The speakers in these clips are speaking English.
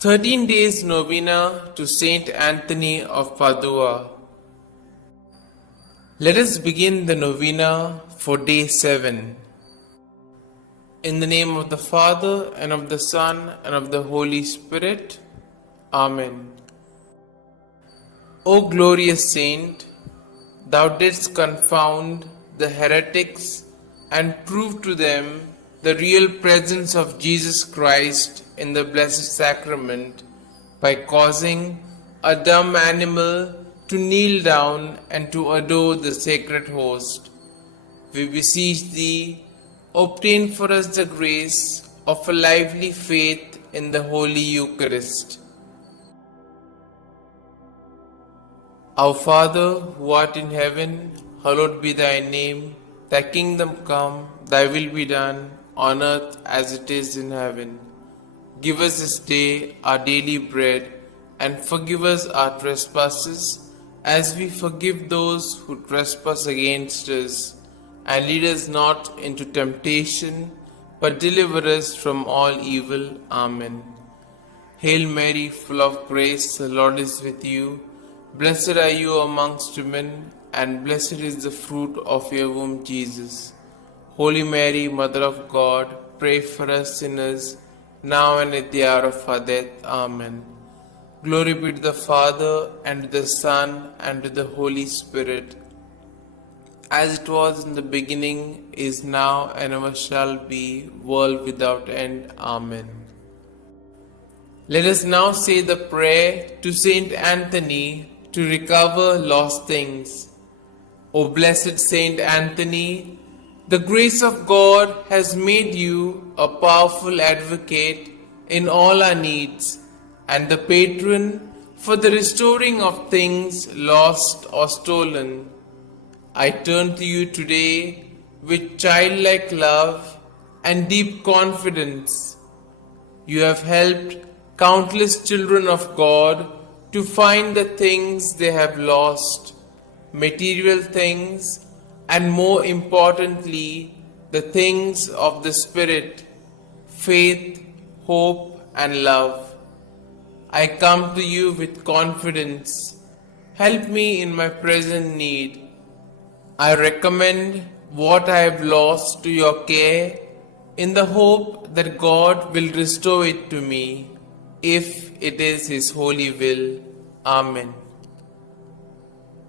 13 Days Novena to St Anthony of Padua. Let us begin the novena for day 7. In the name of the Father, and of the Son, and of the Holy Spirit. Amen. O glorious Saint, thou didst confound the heretics and prove to them the real presence of Jesus Christ in the Blessed Sacrament by causing a dumb animal to kneel down and to adore the sacred host. We beseech thee, obtain for us the grace of a lively faith in the Holy Eucharist. Our Father, who art in heaven, hallowed be thy name. Thy kingdom come, thy will be done, on earth as it is in heaven. Give us this day our daily bread, and forgive us our trespasses, as we forgive those who trespass against us. And lead us not into temptation, but deliver us from all evil. Amen. Hail Mary, full of grace, the Lord is with you. Blessed are you amongst women, and blessed is the fruit of your womb, Jesus. Holy Mary, Mother of God, pray for us sinners, now and at the hour of our death. Amen. Glory be to the Father, and to the Son, and to the Holy Spirit, as it was in the beginning, is now, and ever shall be, world without end. Amen. Let us now say the prayer to St Anthony to recover lost things. O blessed St Anthony, the grace of God has made you a powerful advocate in all our needs, and the patron for the restoring of things lost or stolen. I turn to you today with childlike love and deep confidence. You have helped countless children of God to find the things they have lost, material things, and more importantly, the things of the Spirit, faith, hope, and love. I come to you with confidence. Help me in my present need. I recommend what I have lost to your care in the hope that God will restore it to me, if it is His holy will. Amen.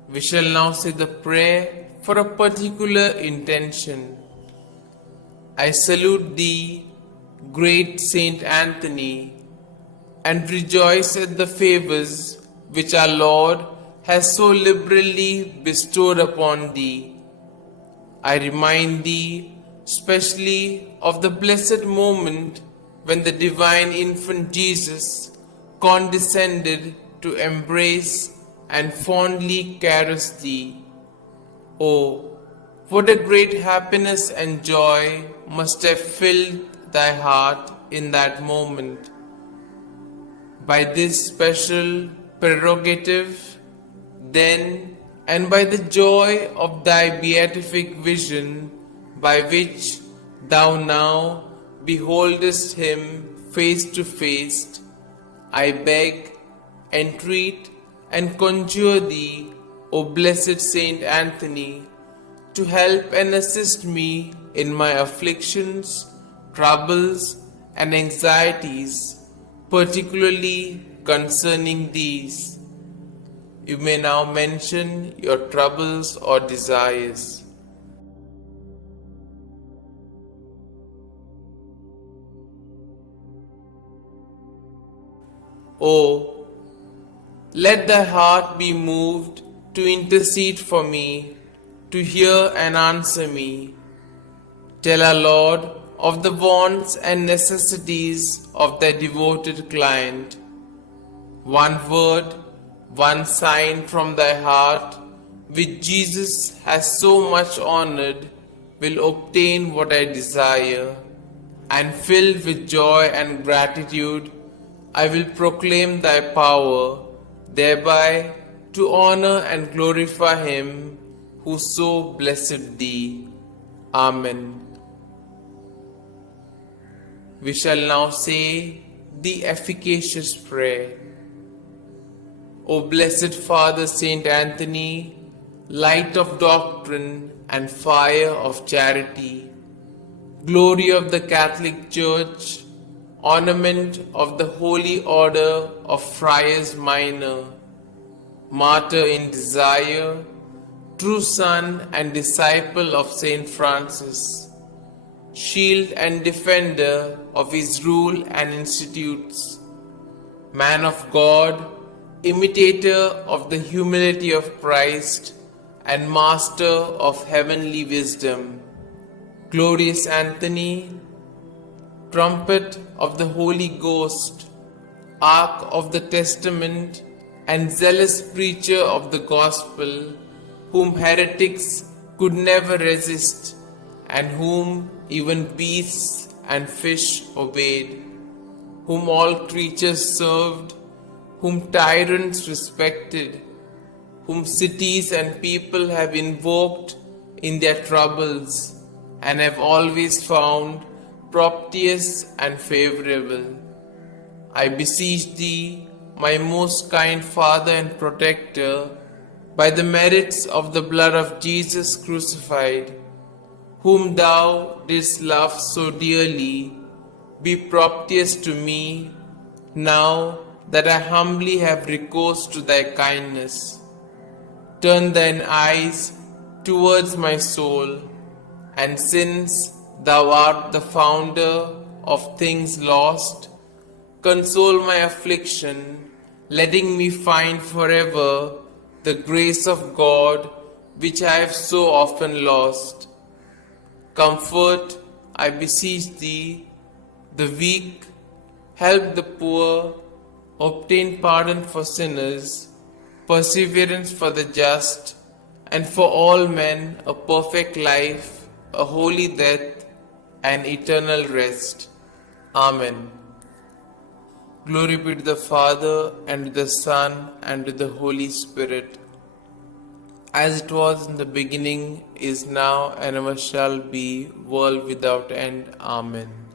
We shall now say the prayer for a particular intention. I salute thee, great Saint Anthony, and rejoice at the favors which our Lord has so liberally bestowed upon thee. I remind thee specially of the blessed moment when the divine infant Jesus condescended to embrace and fondly caress thee. Oh, what a great happiness and joy must have filled thy heart in that moment. By this special prerogative, then, and by the joy of thy beatific vision, by which thou now beholdest him face to face, I beg, entreat, and conjure thee, O blessed Saint Anthony, to help and assist me in my afflictions, troubles, and anxieties, particularly concerning these. You may now mention your troubles or desires. Oh, let thy heart be moved to intercede for me, to hear and answer me. Tell our Lord of the wants and necessities of thy devoted client. One word, one sign from thy heart, which Jesus has so much honored, will obtain what I desire, and filled with joy and gratitude, I will proclaim thy power, thereby to honor and glorify him who so blessed thee. Amen. We shall now say the efficacious prayer. O blessed Father St Anthony, light of doctrine and fire of charity, glory of the Catholic Church, ornament of the Holy Order of Friars Minor, martyr in desire, true son and disciple of Saint Francis, shield and defender of his rule and institutes, man of God, imitator of the humility of Christ, and master of heavenly wisdom, glorious Anthony, trumpet of the Holy Ghost, ark of the testament, and zealous preacher of the gospel, whom heretics could never resist, and whom even beasts and fish obeyed, whom all creatures served, whom tyrants respected, whom cities and people have invoked in their troubles, and have always found propitious and favorable. I beseech thee, my most kind Father and Protector, by the merits of the blood of Jesus crucified, whom thou didst love so dearly, be propitious to me, now that I humbly have recourse to thy kindness. Turn thine eyes towards my soul, and since thou art the founder of things lost, console my affliction, letting me find forever the grace of God which I have so often lost. Comfort, I beseech thee, the weak, help the poor, obtain pardon for sinners, perseverance for the just, and for all men a perfect life, a holy death, and eternal rest. Amen. Glory be to the Father, and to the Son, and to the Holy Spirit, as it was in the beginning, is now, and ever shall be, world without end. Amen.